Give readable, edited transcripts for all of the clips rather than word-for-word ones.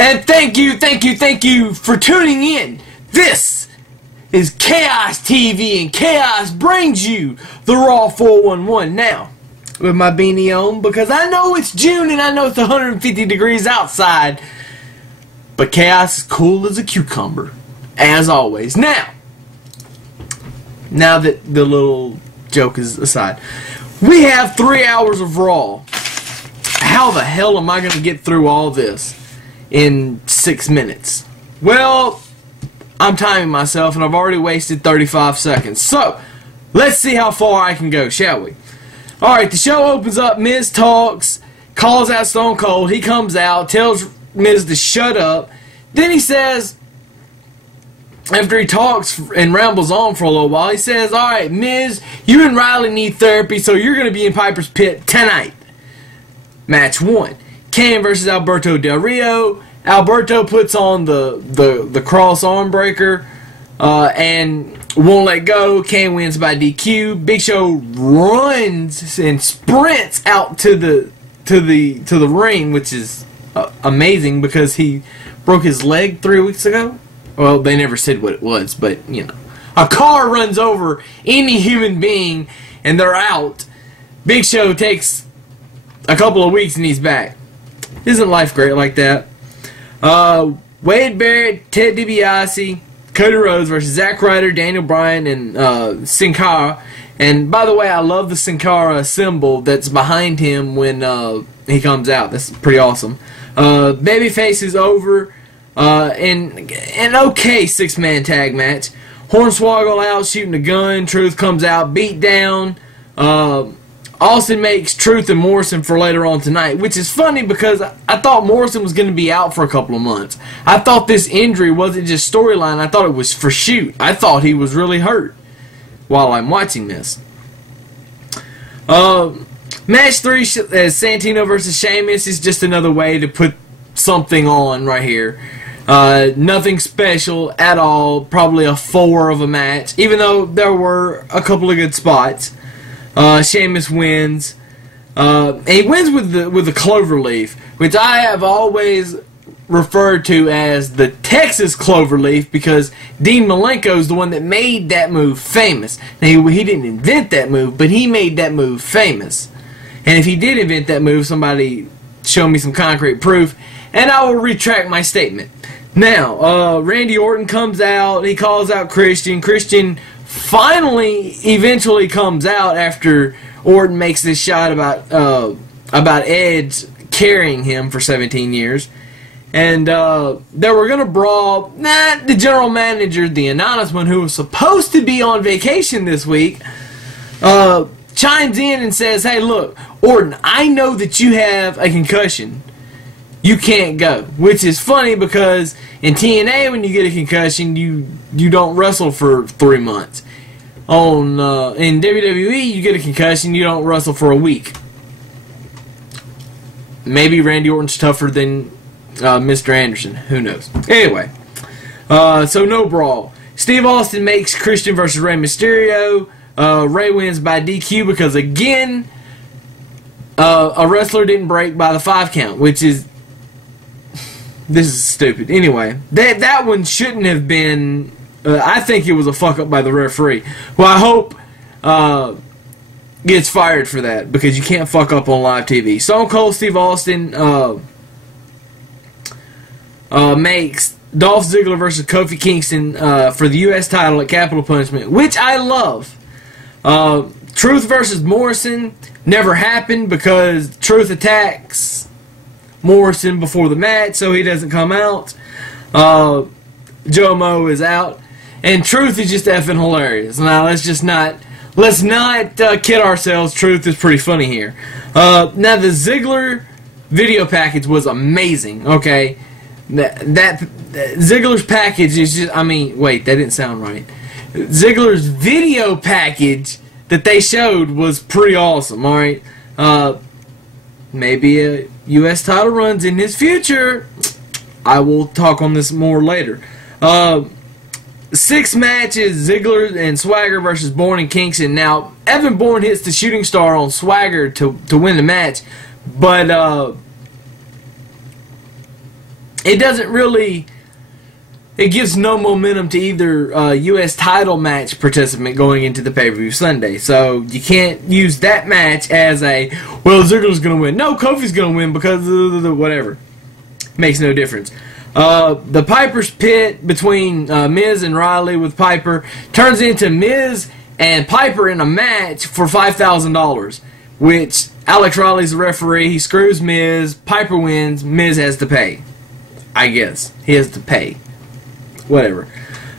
And thank you for tuning in. This is Chaos TV, and Chaos brings you the Raw 411 now. With my beanie on, because I know it's June and I know it's 150 degrees outside. But Chaos is cool as a cucumber, as always. Now that the little joke is aside, we have 3 hours of Raw. How the hell am I going to get through all this in 6 minutes? Well, I'm timing myself and I've already wasted 35 seconds. So, let's see how far I can go, shall we? Alright, the show opens up, Miz talks, calls out Stone Cold, he comes out, tells Miz to shut up. Then he says, after he talks and rambles on for a little while, he says, alright, Miz, you and Riley need therapy, so you're going to be in Piper's Pit tonight. Match 1. Kane versus Alberto Del Rio. Alberto puts on the cross arm breaker and won't let go. Kane wins by DQ. Big Show runs and sprints out to the ring, which is amazing because he broke his leg 3 weeks ago. Well, they never said what it was, but you know, a car runs over any human being and they're out. Big Show takes a couple of weeks and he's back. Isn't life great like that? Wade Barrett, Ted DiBiase, Cody Rhodes versus Zack Ryder, Daniel Bryan, and Sin Cara. And by the way, I love the Sin Cara symbol that's behind him when he comes out. That's pretty awesome. Babyface is over in an okay 6-man tag match. Hornswoggle out shooting a gun. Truth comes out, beat down. Austin makes Truth and Morrison for later on tonight, which is funny because I thought Morrison was going to be out for a couple of months. I thought this injury wasn't just storyline. I thought it was for shoot. I thought he was really hurt while I'm watching this. Match 3, Santino versus Sheamus, is just another way to put something on right here. Nothing special at all. Probably a 4 of a match, even though there were a couple of good spots. Sheamus wins. And he wins with the cloverleaf, which I have always referred to as the Texas cloverleaf because Dean Malenko is the one that made that move famous. Now, he didn't invent that move, but he made that move famous. And if he did invent that move, somebody show me some concrete proof, and I will retract my statement. Now, Randy Orton comes out. He calls out Christian. Christian finally, eventually comes out after Orton makes this shot about Edge carrying him for 17 years. And they were going to brawl. The general manager, the anonymous one, who was supposed to be on vacation this week, chimes in and says, hey, look, Orton, I know that you have a concussion. You can't go. Which is funny because in TNA, when you get a concussion, you don't wrestle for 3 months. In WWE, you get a concussion, you don't wrestle for a week. Maybe Randy Orton's tougher than Mr. Anderson. Who knows? Anyway, so no brawl. Steve Austin makes Christian versus Rey Mysterio. Rey wins by DQ because, again, a wrestler didn't break by the 5 count, which is... This is stupid. Anyway, that one shouldn't have been... I think it was a fuck-up by the referee. Well, I hope gets fired for that, because you can't fuck up on live TV. Stone Cold Steve Austin makes Dolph Ziggler versus Kofi Kingston for the U.S. title at Capital Punishment, which I love. Truth versus Morrison never happened because Truth attacks Morrison before the match, so he doesn't come out. Joe Mo is out, and Truth is just effing hilarious. Now let's not kid ourselves. Truth is pretty funny here. Now the Ziggler video package was amazing. Okay, that Ziggler's package is just. I mean, wait, that didn't sound right. Ziggler's video package that they showed was pretty awesome. All right, maybe a U.S. title runs in his future. I will talk on this more later. 6 matches, Ziggler and Swagger versus Bourne and Kingston. Now, Evan Bourne hits the shooting star on Swagger to win the match, but it doesn't really, it gives no momentum to either U.S. title match participant going into the pay-per-view Sunday. So you can't use that match as a, well, Ziggler's going to win. No, Kofi's going to win because whatever. Makes no difference. The Piper's Pit between Miz and Riley with Piper turns into Miz and Piper in a match for $5,000, which Alex Riley's the referee. He screws Miz. Piper wins. Miz has to pay. I guess. He has to pay. Whatever.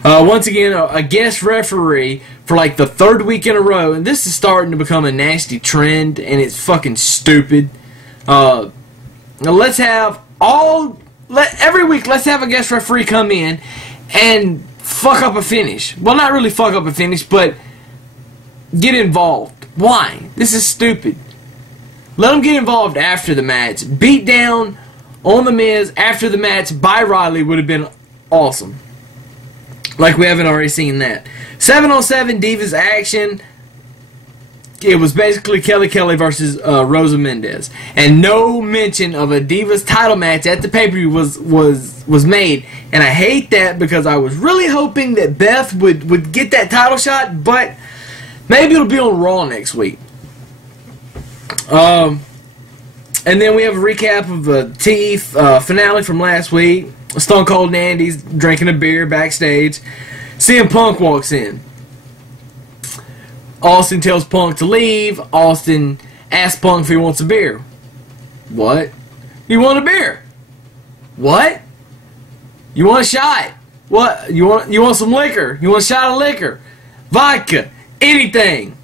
Once again, a guest referee for like the third week in a row, and this is starting to become a nasty trend, and it's fucking stupid. Now let's have every week, let's have a guest referee come in and fuck up a finish. Well, not really fuck up a finish, but get involved. Why? This is stupid. Let them get involved after the match. Beat down on the Miz after the match by Riley would have been awesome. Like we haven't already seen that. 7-on-7 Divas action. It was basically Kelly versus Rosa Mendez, and no mention of a Divas title match at the pay-per-view was made, and I hate that because I was really hoping that Beth would get that title shot, but maybe it'll be on Raw next week. And then we have a recap of the TE finale from last week. Stone Cold and Andy's drinking a beer backstage. CM Punk walks in. Austin tells Punk to leave. Austin asks Punk if he wants a beer. What? You want a beer? What? You want a shot? What? You want some liquor? You want a shot of liquor? Vodka? Anything.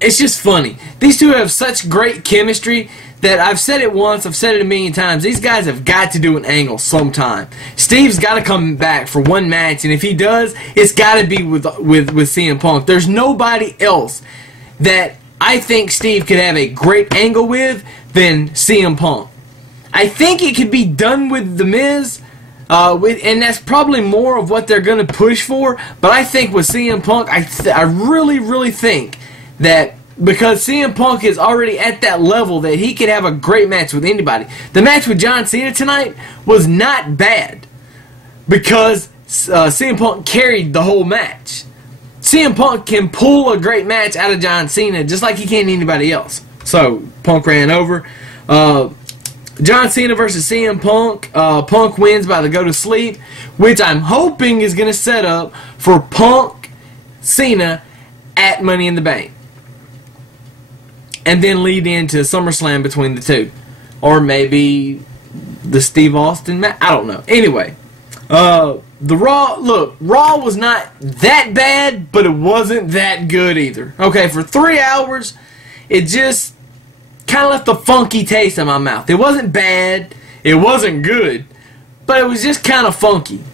It's just funny. These two have such great chemistry that I've said it once, I've said it a million times. These guys have got to do an angle sometime. Steve's got to come back for one match, and if he does, it's got to be with CM Punk. There's nobody else that I think Steve could have a great angle with than CM Punk. I think it could be done with The Miz, and that's probably more of what they're going to push for, but I think with CM Punk, I really, really think that because CM Punk is already at that level that he could have a great match with anybody. The match with John Cena tonight was not bad because CM Punk carried the whole match. CM Punk can pull a great match out of John Cena just like he can anybody else. So, Punk ran over. John Cena versus CM Punk. Punk wins by the go to sleep, which I'm hoping is going to set up for Punk Cena at Money in the Bank. And then lead into SummerSlam between the two. Or maybe the Steve Austin match. I don't know. Anyway. The Raw, look, Raw was not that bad, but it wasn't that good either. Okay, for 3 hours, it just kind of left a funky taste in my mouth. It wasn't bad. It wasn't good. But it was just kind of funky.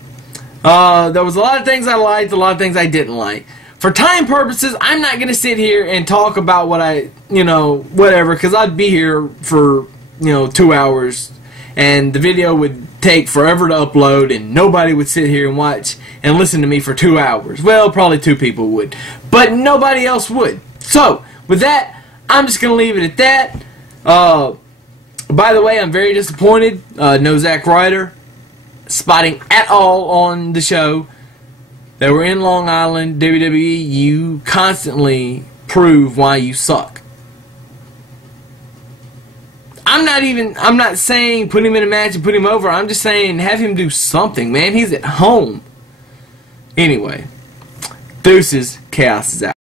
There was a lot of things I liked, a lot of things I didn't like. For time purposes, I'm not going to sit here and talk about what whatever, because I'd be here for, 2 hours, and the video would take forever to upload, and nobody would sit here and watch and listen to me for 2 hours. Well, probably 2 people would, but nobody else would. So, with that, I'm just going to leave it at that. By the way, I'm very disappointed. No Zack Ryder spotting at all on the show. They were in Long Island, WWE. You constantly prove why you suck. I'm not saying put him in a match and put him over. I'm just saying have him do something, man. He's at home. Anyway, deuces, Chaos is out.